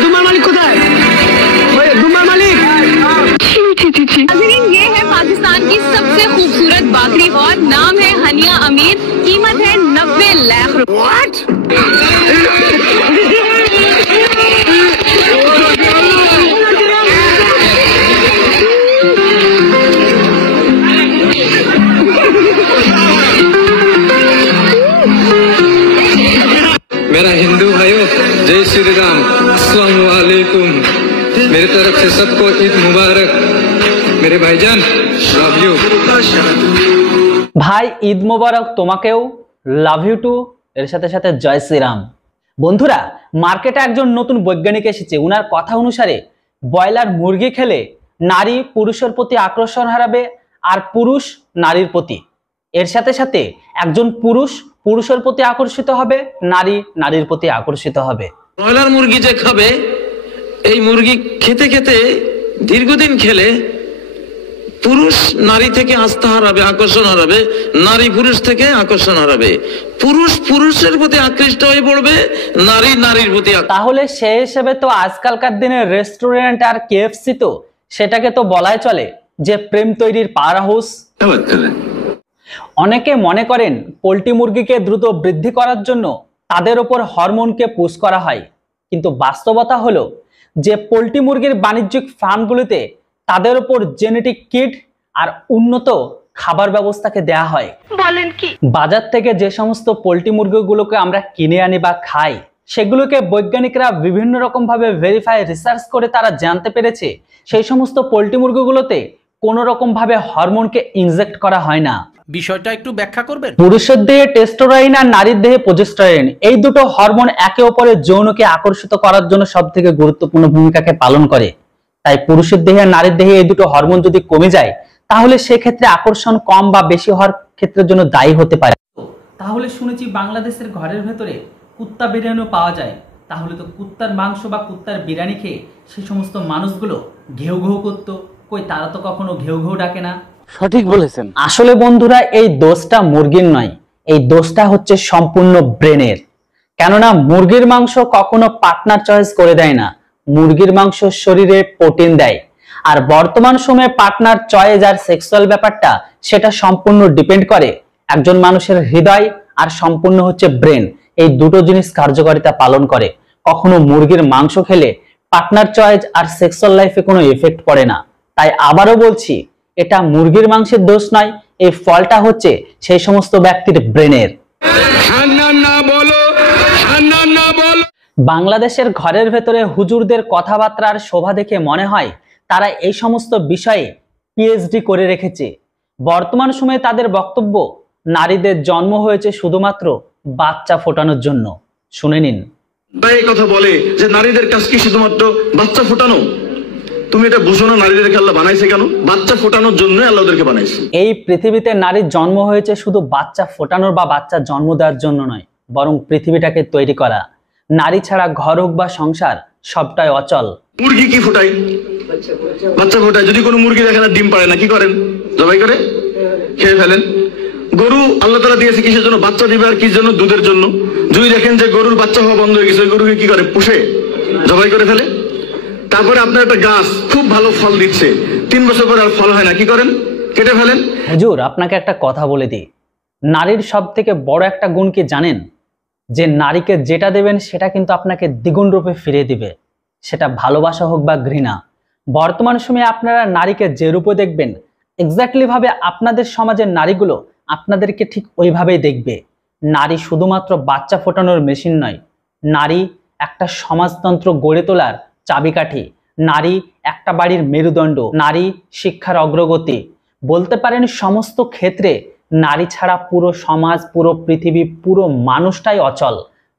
दुम्मा मालिक কোথায়? ওই दुम्मा मालिक। ये है पाकिस्तान की सबसे खूबसूरत बाकरी और नाम है हनिया अमीर। कीमत है 90 लाख मेरा हिंदू भाइयों, जय श्री राम, अस्सलाम वालेकुम। मेरी तरफ से सबको ईद मुबारक। मेरे भाईजान, लव यू। ভাই ঈদ মোবারক তোমাকেও, লাভ ইউ টু। এর সাথে সাথে জয় শ্রীরাম। বন্ধুরা, মার্কেটে একজন নতুন বৈজ্ঞানিক এসেছে। উনার কথা অনুসারে ব্রয়লার মুরগি খেলে নারী পুরুষের প্রতি আকর্ষণ হারাবে আর পুরুষ নারীর প্রতি। এর সাথে সাথে একজন পুরুষ পুরুষের প্রতি আকর্ষিত হবে, নারী নারীর প্রতি আকর্ষিত হবে। ব্রয়লার মুরগি যে খাবে, এই মুরগি খেতে খেতে দীর্ঘদিন খেলে পুরুষ নারী থেকে আস্থা হারাবে, আকর্ষণ হারাবে, নারী পুরুষ থেকে আকর্ষণ হারাবে, পুরুষ পুরুষের প্রতি আকৃষ্ট হয়ে পড়বে, নারী নারীর প্রতি। তাহলে সেই হিসেবে তো আজকালকার দিনে রেস্টুরেন্ট আর কেএফসি তো সেটাকে তো বলাই চলে যে প্রেম তৈরির পাওয়ার হাউস। অনেকে মনে করেন পোল্ট্রি মুরগিকে দ্রুত বৃদ্ধি করার জন্য তাদের ওপর হরমোনকে পুশ করা হয়, কিন্তু বাস্তবতা হলো যে পোল্ট্রি মুরগির বাণিজ্যিক ফার্মগুলিতে তাদের উপর জেনেটিক কিট আর উন্নত খাবার ব্যবস্থাকে দেয়া হয়। বলেন কি? বাজার থেকে যে সমস্ত পোল্ট্রি মুরগিগুলোকে আমরা কিনে আনি বা খাই, সেগুলোকে বৈজ্ঞানিকরা বিভিন্ন রকম ভাবে ভেরিফাই রিসার্চ করে তারা জানতে পেরেছে সেই সমস্ত পোল্ট্রি মুরগিগুলোতে কোনো রকম ভাবে হরমোনকে ইনজেক্ট করা হয় না। বিষয়টা একটু ব্যাখ্যা করবেন? পুরুষের দেহে টেস্টোস্টেরন আর নারীর দেহে প্রোজেস্টেরন, এই দুটো হরমোন একে অপরের যৌনকে আকর্ষিত করার জন্য সবথেকে গুরুত্বপূর্ণ ভূমিকাকে পালন করে। তাই পুরুষের দেহে আর নারীর দেহে এই দুটো হরমোন যদি কমে যায়, তাহলে সেক্ষেত্রে আকর্ষণ কম বা বেশি হওয়ার ক্ষেত্রের জন্য দায়ী হতে পারে। তাহলে শুনেছি বাংলাদেশের ঘরের ভেতরে কুত্তা বিরিয়ানিও পাওয়া যায়। তাহলে তো কুত্তার মাংস বা কুত্তার বিরিয়ানি খেয়ে সেই সমস্ত মানুষগুলো ঘেউ ঘেউ করতো, কই তারা তো কখনো ঘেউ ঘেউ ডাকে না। সঠিক বলেছেন। আসলে বন্ধুরা, এই দোষটা মুরগির নয়, এই দোষটা হচ্ছে সম্পূর্ণ ব্রেনের। কেননা মুরগির মাংস কখনো পার্টনার চয়েস করে দেয় না, মুরগির মাংস শরীরে প্রোটিন দেয়। আর বর্তমান সময়ে পার্টনার চয়েস আর সেক্সুয়াল ব্যাপারটা সেটা সম্পূর্ণ ডিপেন্ড করে একজন মানুষের হৃদয় আর সম্পূর্ণ হচ্ছে ব্রেন, এই দুটো জিনিস কার্যকারিতা পালন করে। কখনো মুরগির মাংস খেলে পার্টনার চয়েস আর সেক্সুয়াল লাইফে কোনো এফেক্ট পড়ে না। তাই আবারও বলছি, এটা মুরগির মাংসের দোষ নয়, এই ফলটা হচ্ছে সেই সমস্ত ব্যক্তির ব্রেনের। বাংলাদেশের ঘরের ভেতরে হুজুরদের কথাবার্তার শোভা দেখে মনে হয় তারা এই সমস্ত বিষয়ে পিএইচডি করে রেখেছে। বর্তমান সময়ে তাদের বক্তব্য, নারীদের জন্ম হয়েছে শুধুমাত্র বাচ্চা ফোটানোর জন্য। শুনে নিন। এই কথা বলে যে নারীদের কাজ কি শুধুমাত্র বাচ্চা ফোটানো? তুমি এটা বুঝো না নারীদেরকে আল্লাহ বানাইছে কেন? বাচ্চা ফোটানোর জন্য আল্লাহ ওদেরকে বানাইছে। এই পৃথিবীতে নারীর জন্ম হয়েছে শুধু বাচ্চা ফোটানোর বা বাচ্চা জন্ম দেওয়ার জন্য নয়, বরং পৃথিবীটাকে তৈরি করা। নারী ছাড়া ঘর হোক বা সংসার সবটাই অচল। মুরগি কি ফোটায়? বাচ্চা ফোটায়। যদি কোনো মুরগি দেখেন ডিম পারে না, কি করেন? জবাই করে খেয়ে ফেলেন। গরু আল্লাহ তাআলা দিয়েছে কিসের জন্য? বাচ্চা দিবে। আর কি জন্য? দুধের জন্য। যদি দেখেন যে গরুর বাচ্চা হওয়া বন্ধ হয়ে গেছে, গরুকে কি করে? পুষে জবাই করে ফেলে। তারপরে আপনার একটা গাছ খুব ভালো ফল দিচ্ছে, 3 বছর পর আর ফল হয় না, কি করেন? কেটে ফেলেন। হুজুর, আপনাকে একটা কথা বলে দিই, নারীর সব থেকে বড় একটা গুণ কি জানেন? যে নারীকে যেটা দেবেন সেটা কিন্তু আপনাকে দ্বিগুণ রূপে ফিরিয়ে দিবে, সেটা ভালোবাসা হোক বা ঘৃণা। বর্তমান সময়ে আপনারা নারীকে যে রূপে দেখবেন, এক্স্যাক্টলি ভাবে আপনাদের সমাজের নারীগুলো আপনাদেরকে ঠিক ওইভাবেই দেখবে। নারী শুধুমাত্র বাচ্চা ফোটানোর মেশিন নয়, নারী একটা সমাজতন্ত্র গড়ে তোলার চাবিকাঠি, নারী একটা বাড়ির মেরুদণ্ড, নারী শিক্ষার অগ্রগতি। বলতে পারেন সমস্ত ক্ষেত্রে নারী ছাড়া পুরো সমাজ, পুরো পৃথিবী, পুরো মানুষটাই অচল।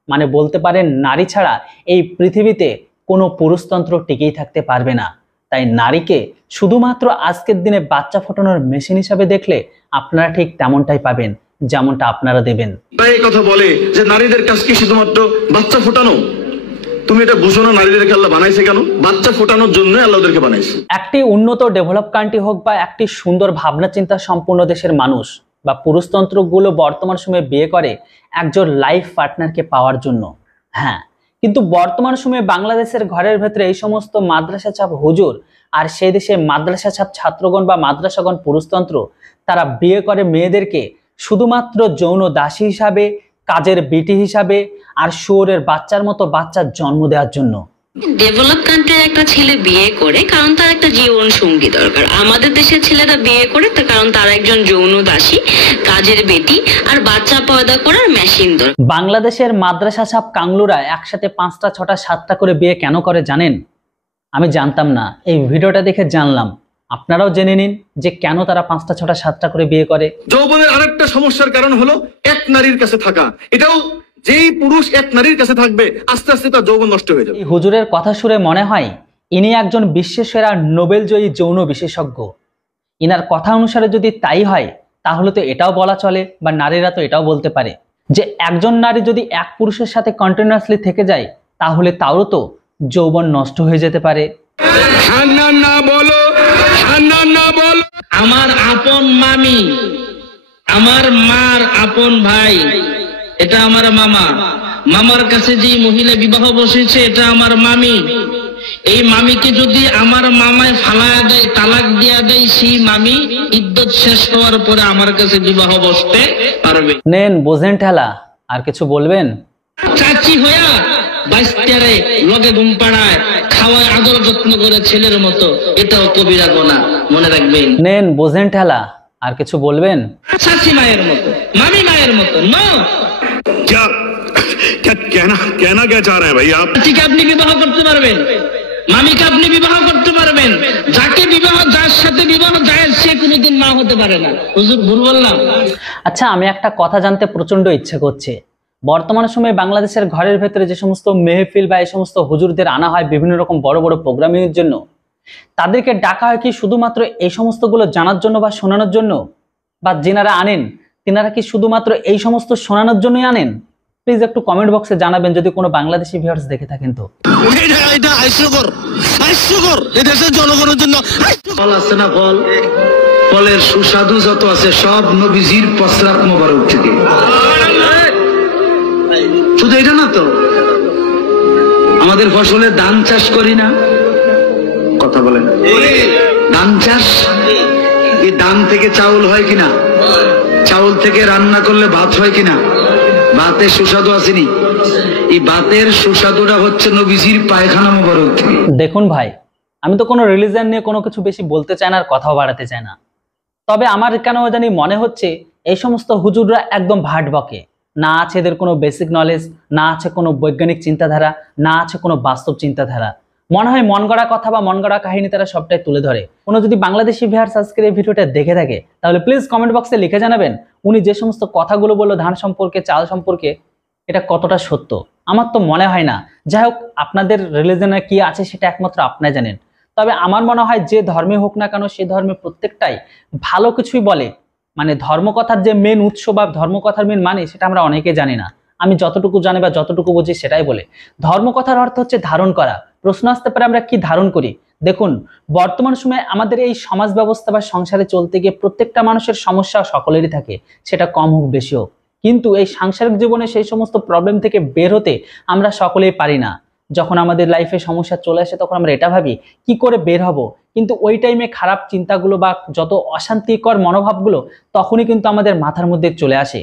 মানে বলতে পারেন নারী ছাড়া এই পৃথিবীতে কোনো পুরুষতন্ত্র টিকেই থাকতে পারবে না। তাই নারীকে শুধুমাত্র আজকের দিনে বাচ্চা ফোটানোর মেশিন হিসাবে দেখলে আপনারা ঠিক তেমনটাই পাবেন যেমনটা আপনারা দেবেন। এই কথা বলে যে নারীদের কাজ কি শুধুমাত্র বাচ্চা ফোটানো? তুমি এটা বুঝো না নারীদেরকে আল্লাহ বানাইছে কেন? বাচ্চা ফোটানোর জন্য আল্লাহ ওদেরকে বানাইছে। একটি উন্নত ডেভেলপ কান্ট্রি হোক বা একটি সুন্দর ভাবনা চিন্তা সম্পন্ন দেশের মানুষ বা পুরুষতন্ত্রগুলো বর্তমান সময়ে বিয়ে করে একজন লাইফ পার্টনারকে পাওয়ার জন্য। হ্যাঁ, কিন্তু বর্তমান সময়ে বাংলাদেশের ঘরের ভেতরে এই সমস্ত মাদ্রাসা ছাপ হুজুর আর সেই দেশে মাদ্রাসা ছাপ ছাত্রগণ বা মাদ্রাসাগণ পুরুষতন্ত্র তারা বিয়ে করে মেয়েদেরকে শুধুমাত্র যৌন দাসী হিসাবে, কাজের বিটি হিসাবে আর শুয়োরের বাচ্চার মতো বাচ্চার জন্ম দেওয়ার জন্য। ডেভেলপ কান্ট্রির একটা ছেলে বিয়ে করে কারণ তার একটা জীবন সঙ্গী দরকার, আমাদের দেশের ছেলেরা বিয়ে করে তার কারণ তার একজন যৌন দাসী, কাজের বেটি আর বাচ্চা পয়দা করার মেশিন দরকার। বাংলাদেশের মাদ্রাসা ছাপ কাংলুরা একসাথে 5টা 6টা 7টা করে বিয়ে কেন করে জানেন? আমি জানতাম না, এই ভিডিওটা দেখে জানলাম। আপনারাও জেনে নিন যে কেন তারা 5টা 6টা 7টা করে বিয়ে করে। যৌবনের আরেকটা সমস্যার কারণ হলো এক নারীর কাছে থাকা। এটাও যেই পুরুষ এক নারীর কাছে থাকবে আস্তে আস্তে তার যৌবন নষ্ট হয়ে যাবে। এই হুজুরের কথা শুনে মনে হয় ইনি একজন বিশ্বের নোবেলজয়ী যৌন বিশেষজ্ঞ। ইনার কথা অনুসারে যদি তাই হয় তাহলে তো এটাও বলা চলে বা নারীরা তো এটাও বলতে পারে যে একজন নারী যদি এক পুরুষের সাথে কন্টিনিউয়াসলি থেকে যায় তাহলে তারও তো যৌবন নষ্ট হয়ে যেতে পারে। আমার আপন মামি, আমার মার আপন ভাই, এটা আমার মামা। মামার কাছে যে মহিলা বিবাহ বসেছে এটা আমার মামি। এই মামিকে যদি আমার মামায় ফালায়া দেয়, তালাক দিয়া দেয়, সেই মামি ইদ্যত শেষ হওয়ার পরে আমার কাছে বিবাহ বসতে পারবে। নেন বোঝেন ঠেলা, আর কিছু বলবেন? চাচি হইয়া বাইস্তারে লগে ঘুম পাড়ায়, খাওয়ায় আদর যত্ন করে ছেলের মতো, এটাও কবিরা গোনা, মনে রাখবেন। নেন বোঝেন ঠেলা, আর কিছু বলবেন? চাচি মায়ের মতো, মামি মায়ের মতো নো। कहना क्या चाह रहे हैं भाई आप? চাচিকে আপনি বিবাহ করতে পারবেন, মামিকে আপনি বিবাহ করতে পারবেন, যাকে বিবাহ, যার সাথে বিবাহ যায় সে কোনোদিন মা হতে পারে না। হুজুর ভুল বললাম? আচ্ছা, আমি একটা কথা জানতে প্রচন্ড ইচ্ছে করছে। বর্তমান সময়ে বাংলাদেশের ঘরের ভেতরে যে সমস্ত মেহফিল বা এই সমস্ত হুজুরদের আনা হয় বিভিন্ন রকম বড় বড় প্রোগ্রামিংয়ের জন্য, তাদেরকে ডাকা হয় কি শুধুমাত্র এই সমস্তগুলো জানার জন্য বা শোনানোর জন্য? বা যেনারা আনেন তিনারা কি শুধুমাত্র এই সমস্ত শোনানোর জন্যই আনেন? প্লিজ একটু কমেন্ট বক্সে জানাবেন যদি কোনো বাংলাদেশি ভিউয়ার্স দেখে থাকেন তো। এটা হাস্যকর, হাস্যকর। এই দেশের জনগণের জন্য ফল আছে না, ফল, ফলের সুস্বাদু যত আছে সব নবীজির প্রস্রাব মোবারক থেকে। শুধু এটা না তো, আমাদের ফসলে ধান চাষ করি না, কথা বলেন, ধান চাষ, এই ধান থেকে চাউল হয় কিনা, চাউল থেকে রান্না করলে ভাত হয় কিনা, ভাতের সুস্বাদু আসেনি, এই ভাতের সুস্বাদুটা হচ্ছে নবীজির পায়খানা মোবারক থেকে। দেখুন ভাই, আমি তো কোনো রিলিজিয়ন নিয়ে কোনো কিছু বেশি বলতে চাই না আর কথাও বাড়াতে চাই না, তবে আমার কেন জানি মনে হচ্ছে এই সমস্ত হুজুররা একদম ভাট বকে। না আছে এদের কোনো বেসিক নলেজ, না আছে কোনো বৈজ্ঞানিক চিন্তাধারা, না আছে কোনো বাস্তব চিন্তাধারা। মনে হয় মন গড়া কথা বা মন গড়া কাহিনী তারা সবটাই তুলে ধরে। কোনো যদি বাংলাদেশি ভিউয়ার্স আজকের এই ভিডিওটা দেখে থাকে তাহলে প্লিজ কমেন্ট বক্সে লিখে জানাবেন উনি যে সমস্ত কথাগুলো বললো ধান সম্পর্কে, চাল সম্পর্কে, এটা কতটা সত্য। আমার তো মনে হয় না। যাই হোক, আপনাদের রিলিজনে কি আছে সেটা একমাত্র আপনারা জানেন। তবে আমার মনে হয় যে ধর্মে হোক না কেন সেই ধর্মে প্রত্যেকটাই ভালো কিছুই বলে। মানে ধর্মকথার যে মেন উৎস বা ধর্মকথার মেন মানে সেটা আমরা অনেকে জানি না। আমি যতটুকু জানি বা যতটুকু বুঝি সেটাই বলে। ধর্মকথার অর্থ হচ্ছে ধারণ করা। প্রশ্ন আসতে পারে আমরা কি ধারণ করি। দেখুন, বর্তমান সময়ে আমাদের এই সমাজ ব্যবস্থা বা সংসারে চলতে গিয়ে প্রত্যেকটা মানুষের সমস্যা সকলেরই থাকে, সেটা কম হোক বেশি হোক। কিন্তু এই সাংসারিক জীবনে সেই সমস্ত প্রবলেম থেকে বের হতে আমরা সকলেই পারি না। যখন আমাদের লাইফে সমস্যা চলে আসে তখন আমরা এটা ভাবি কি করে বের হব, কিন্তু ওই টাইমে খারাপ চিন্তাগুলো বা যত অশান্তিকর মনোভাবগুলো তখনই কিন্তু আমাদের মাথার মধ্যে চলে আসে।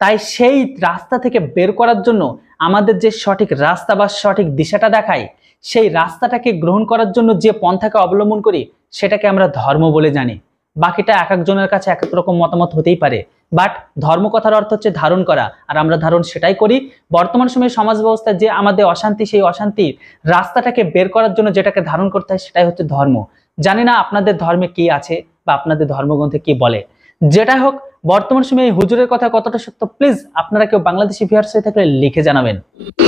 তাই সেই রাস্তা থেকে বের করার জন্য আমাদের যে সঠিক রাস্তা বা সঠিক দিশাটা দেখায়, সেই রাস্তাটাকে গ্রহণ করার জন্য যে পন্থাকে অবলম্বন করি সেটাকে আমরা ধর্ম বলে জানি। বাকিটা এক একজনের কাছে এক এক রকম মতামত হতেই পারে, বাট ধর্মকথার অর্থ হচ্ছে ধারণ করা, আর আমরা ধারণ সেটাই করি। বর্তমান সময়ে সমাজ ব্যবস্থায় যে আমাদের অশান্তি, সেই অশান্তির রাস্তাটাকে বের করার জন্য যেটাকে ধারণ করতে হয় সেটাই হচ্ছে ধর্ম। জানি না আপনাদের ধর্মে কি আছে বা আপনাদের ধর্মগ্রন্থে কি বলে। যেটাই হোক, বর্তমান সময়ে এই হুজুরের কথা কতটা সত্য প্লিজ আপনারা কেউ বাংলাদেশি ভিউয়ার্স হয়ে থাকলে লিখে জানাবেন।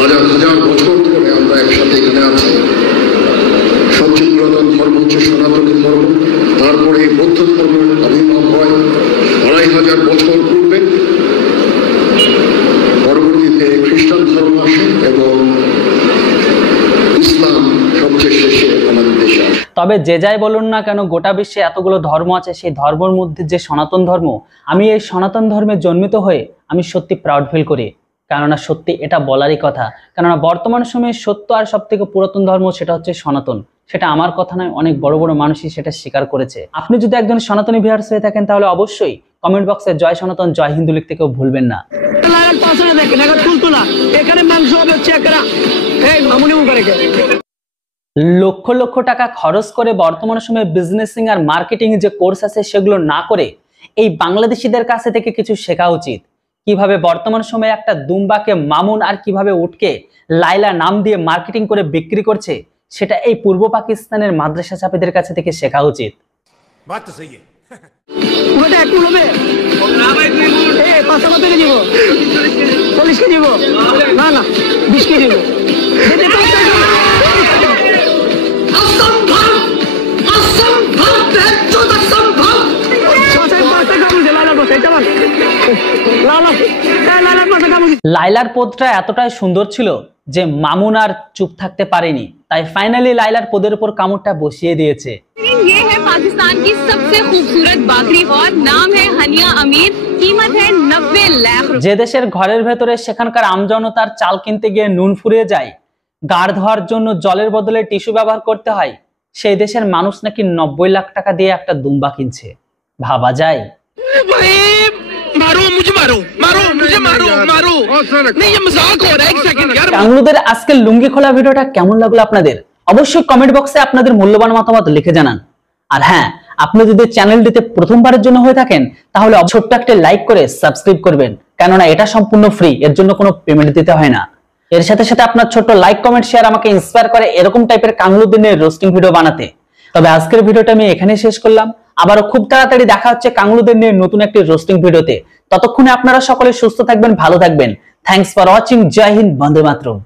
হাজার হাজার বছর ধরে আমরা একসাথে এখানে আছি। সবচেয়ে পুরাতন ধর্ম হচ্ছে সনাতনী ধর্ম, তারপরে বৌদ্ধ ধর্মের আবির্ভাব হয় 2500 বছর পূর্বে, পরবর্তীতে খ্রিস্টান ধর্ম আসে এবং ইসলাম সবচেয়ে শেষে আমাদের দেশে আসে। তবে যে যাই বলুন না কেন, গোটা বিশ্বে এতগুলো ধর্ম আছে, সেই ধর্মের মধ্যে যে সনাতন ধর্ম, আমি এই সনাতন ধর্মে জন্মিত হয়ে আমি সত্যি প্রাউড ফিল করি। কেননা সত্যি এটা বলারই কথা, কেননা বর্তমান সময়ে সত্য আর সব থেকে পুরাতন ধর্ম সেটা হচ্ছে সনাতন। সেটা আমার কথা নয়, অনেক বড় বড় মানুষই সেটা স্বীকার করেছে। আপনি যদি একজন সনাতনী ভিউয়ার্স হয়ে থাকেন তাহলে অবশ্যই কমেন্ট বক্সে জয় সনাতন জয় হিন্দু লিখতে কেউ ভুলবেন না। লক্ষ লক্ষ টাকা খরচ করে বর্তমান সময়ে বিজনেসিং আর মার্কেটিং যে কোর্স আছে সেগুলো না করে এই বাংলাদেশিদের কাছে থেকে কিছু শেখা উচিত। কিভাবে বর্তমান সময়ে একটা দুম্বাকে মামুন আর কিভাবে উটকে লাইলা নাম দিয়ে মার্কেটিং করে বিক্রি করছে সেটা এই পূর্ব পাকিস্তানের মাদ্রাসা ছাত্রীদের কাছে থেকে শেখা উচিত। লাইলার পদটা এতটাই সুন্দর ছিল যে মামুন আর চুপ থাকতে পারেনি, তাই ফাইনালি লাইলার পদের উপর কামড়টা বসিয়ে দিয়েছে। ये है पाकिस्तान की सबसे खूबसूरत बाकरी और नाम है हनिया अमीर, कीमत है 90 लाख। যে দেশের ঘরের ভেতরে সেখানকার আমজনতার চাল কিনতে গিয়ে নুন ফুরিয়ে যায়, গাড় ধোয়ার জন্য জলের বদলে টিস্যু ব্যবহার করতে হয়, সেই দেশের মানুষ নাকি 90 লাখ টাকা দিয়ে একটা দুম্বা কিনছে। ভাবা যায়? কাংলুদের আজকের লুঙ্গি খোলা ভিডিওটা কেমন লাগলো আপনাদের? অবশ্যই কমেন্ট বক্সে আপনাদের মূল্যবান মতামত লিখে জানান। আর হ্যাঁ, আপনি যদি চ্যানেলটিতে প্রথমবারের জন্য হয়ে থাকেন তাহলে ছোট্ট একটা লাইক করে সাবস্ক্রাইব করবেন, কেননা এটা সম্পূর্ণ ফ্রি, এর জন্য কোনো পেমেন্ট দিতে হয় না। এর সাথে সাথে আপনার ছোট্ট লাইক কমেন্ট শেয়ার আমাকে ইন্সপায়ার করে এরকম টাইপের কাংলুদের নিয়ে রোস্টিং ভিডিও বানাতে। তবে আজকের ভিডিওটা আমি এখানে শেষ করলাম, আবারও খুব তাড়াতাড়ি দেখা হচ্ছে কাংলুদের নিয়ে নতুন একটি রোস্টিং ভিডিওতে। ততক্ষণে আপনারা সকলে সুস্থ থাকবেন, ভালো থাকবেন। Thanks for watching. জয় হিন্দ, বন্দে মাতরম।